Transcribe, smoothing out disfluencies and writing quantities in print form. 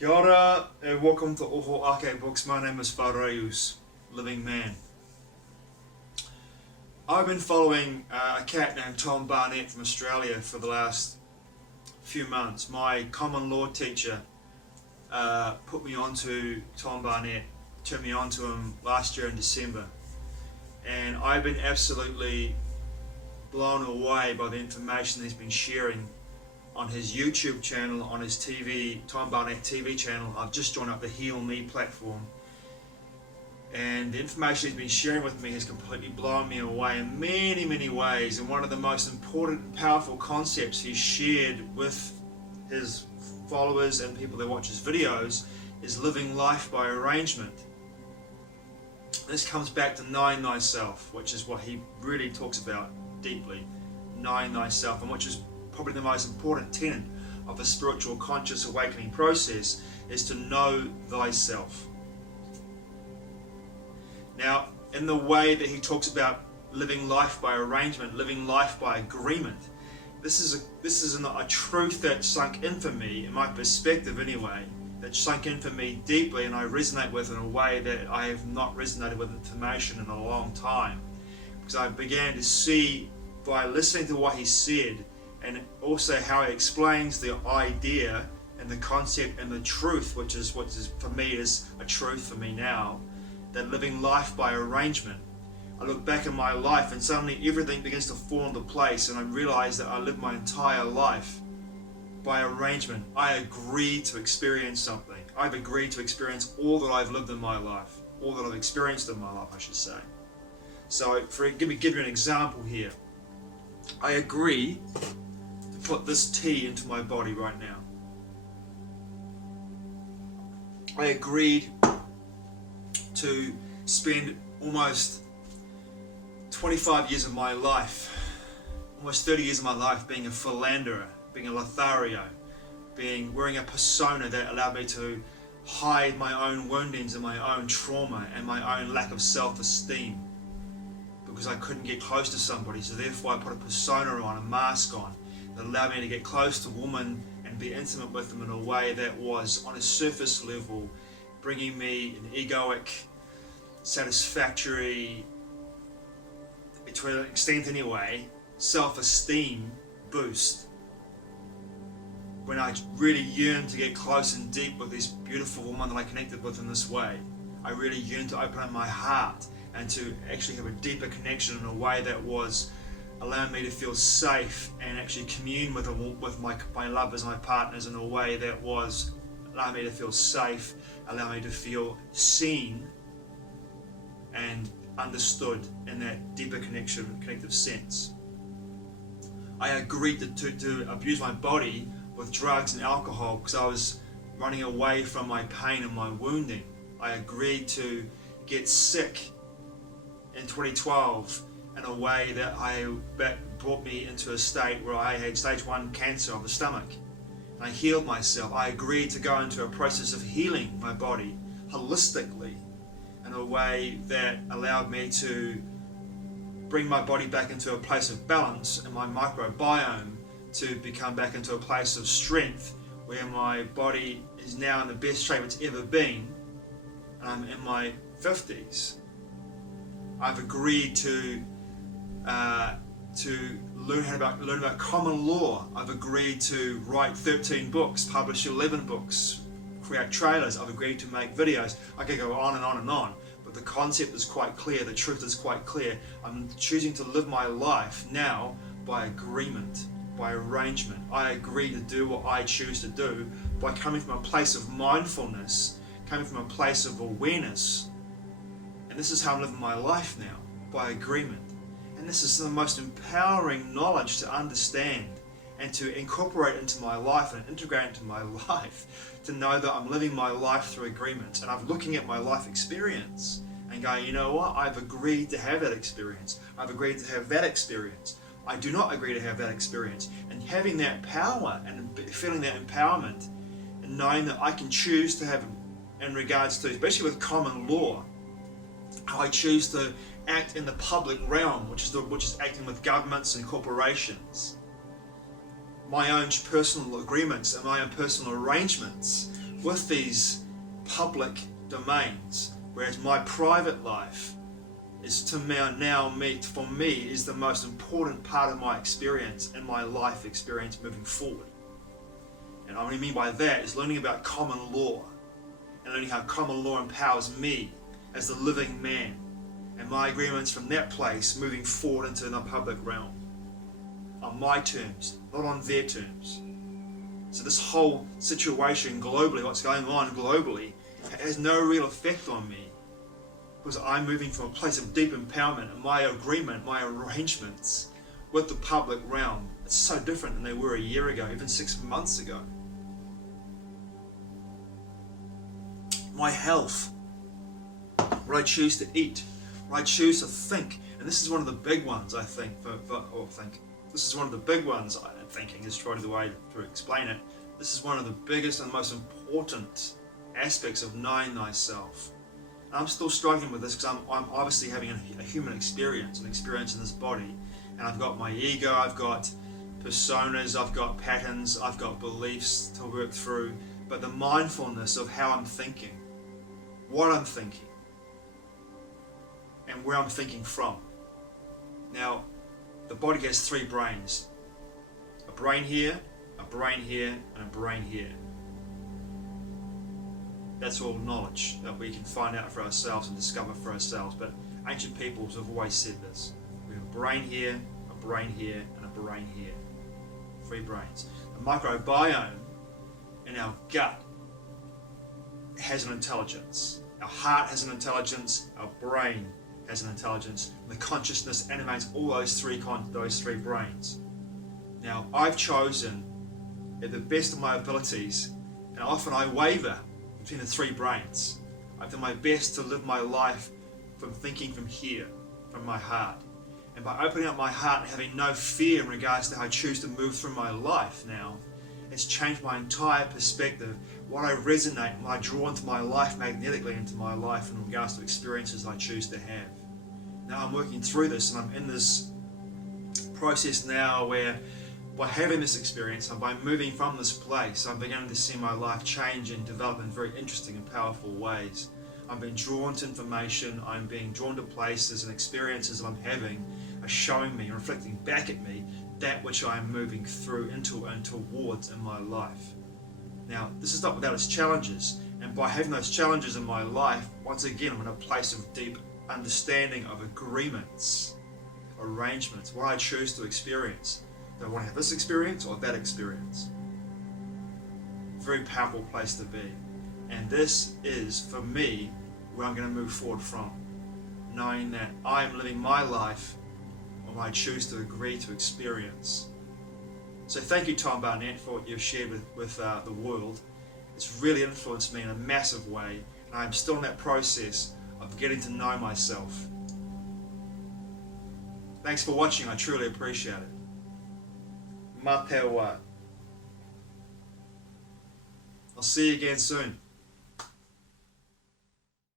Kia ora and welcome to Oho Ake Books. My name is Whareus, Living Man. I've been following a cat named Tom Barnett from Australia for the last few months. My common law teacher put me onto Tom Barnett, turned me on to him last year in December. And I've been absolutely blown away by the information he's been sharing on his YouTube channel, on his TV, Tom Barnett TV channel. I've just joined up the Heal Me platform, and the information he's been sharing with me has completely blown me away in many ways. And one of the most important and powerful concepts he shared with his followers and people that watch his videos is living life by arrangement. This comes back to knowing thyself, which is what he really talks about deeply, knowing thyself, and which is probably the most important tenet of a spiritual conscious awakening process, is to know thyself. Now, in the way that he talks about living life by arrangement, living life by agreement, this is a truth that sunk in for me, in my perspective anyway, that sunk in for me deeply, and I resonate with in a way that I have not resonated with information in a long time, because I began to see, by listening to what he said, and also how he explains the idea and the concept and the truth, which is for me is a truth for me now, that living life by arrangement. I look back in my life and suddenly everything begins to fall into place, and I realize that I lived my entire life by arrangement. I agreed to experience something. I've agreed to experience all that I've lived in my life, all that I've experienced in my life, I should say. So give you an example here. I agree to put this tea into my body right now. I agreed to spend almost 25 years of my life, almost 30 years of my life being a philanderer, being a Lothario, wearing a persona that allowed me to hide my own woundings and my own trauma and my own lack of self-esteem, because I couldn't get close to somebody. So therefore I put a persona on, a mask on, that allowed me to get close to women and be intimate with them in a way that was on a surface level, bringing me an egoic, satisfactory, to an extent anyway, self-esteem boost. When I really yearned to get close and deep with this beautiful woman that I connected with in this way, I really yearned to open up my heart and to actually have a deeper connection in a way that was allowing me to feel safe and actually commune with my lovers, my partners, in a way that was allowing me to feel safe, allowing me to feel seen and understood in that deeper connective sense. I agreed to abuse my body with drugs and alcohol because I was running away from my pain and my wounding. I agreed to get sick in 2012 in a way that brought me into a state where I had stage 1 cancer of the stomach. And I healed myself. I agreed to go into a process of healing my body holistically in a way that allowed me to bring my body back into a place of balance and my microbiome to become back into a place of strength, where my body is now in the best shape it's ever been, and I'm in my 50s. I've agreed to learn about common law. I've agreed to write 13 books, publish 11 books, create trailers. I've agreed to make videos. I could go on and on and on, but the concept is quite clear, the truth is quite clear. I'm choosing to live my life now by agreement, by arrangement. I agree to do what I choose to do by coming from a place of mindfulness, coming from a place of awareness. And this is how I'm living my life now, by agreement. And this is the most empowering knowledge to understand and to incorporate into my life and integrate into my life, to know that I'm living my life through agreement. And I'm looking at my life experience and going, you know what, I've agreed to have that experience. I've agreed to have that experience. I do not agree to have that experience. And having that power and feeling that empowerment and knowing that I can choose to have, in regards to, especially with common law, how I choose to act in the public realm, which is acting with governments and corporations. My own personal agreements and my own personal arrangements with these public domains, whereas my private life is for me is the most important part of my experience and my life experience moving forward. And what I mean by that is learning about common law and learning how common law empowers me as the living man and my agreements from that place moving forward into the public realm on my terms, not on their terms. So this whole situation globally, what's going on globally, has no real effect on me because I'm moving from a place of deep empowerment, and my agreement, my arrangements with the public realm, it's so different than they were a year ago, even 6 months ago. My health, what I choose to eat, what I choose to think, and this is one of the big ones I think, this is one of the big ones I'm thinking is probably the way to explain it. This is one of the biggest and most important aspects of knowing thyself. I'm still struggling with this because I'm obviously having a human experience, an experience in this body, and I've got my ego, I've got personas, I've got patterns, I've got beliefs to work through, but the mindfulness of how I'm thinking, what I'm thinking, and where I'm thinking from. Now, the body has 3 brains. A brain here, a brain here, and a brain here. That's all knowledge that we can find out for ourselves and discover for ourselves. But ancient peoples have always said this. We have a brain here, a brain here, and a brain here. 3 brains. The microbiome in our gut has an intelligence. Our heart has an intelligence. Our brain has an intelligence. The consciousness animates all those three brains. Now, I've chosen, at the best of my abilities, and often I waver between the 3 brains. I've done my best to live my life from thinking from here, from my heart. And by opening up my heart and having no fear in regards to how I choose to move through my life now, it's changed my entire perspective, what I resonate, what I draw into my life magnetically into my life in regards to experiences I choose to have. Now I'm working through this, and I'm in this process now where by having this experience and by moving from this place, I'm beginning to see my life change and develop in very interesting and powerful ways. I'm being drawn to information, I'm being drawn to places, and experiences that I'm having are showing me and reflecting back at me that which I'm moving through into and towards in my life. Now, this is not without its challenges, and by having those challenges in my life, once again, I'm in a place of deep understanding of agreements, arrangements, what I choose to experience. Do I want to have this experience or that experience? Very powerful place to be. And this is, for me, where I'm going to move forward from. Knowing that I am living my life or what I choose to agree to experience. So thank you, Tom Barnett, for what you've shared with the world. It's really influenced me in a massive way. And I'm still in that process of getting to know myself. Thanks for watching. I truly appreciate it. Mā te wā. I'll see you again soon.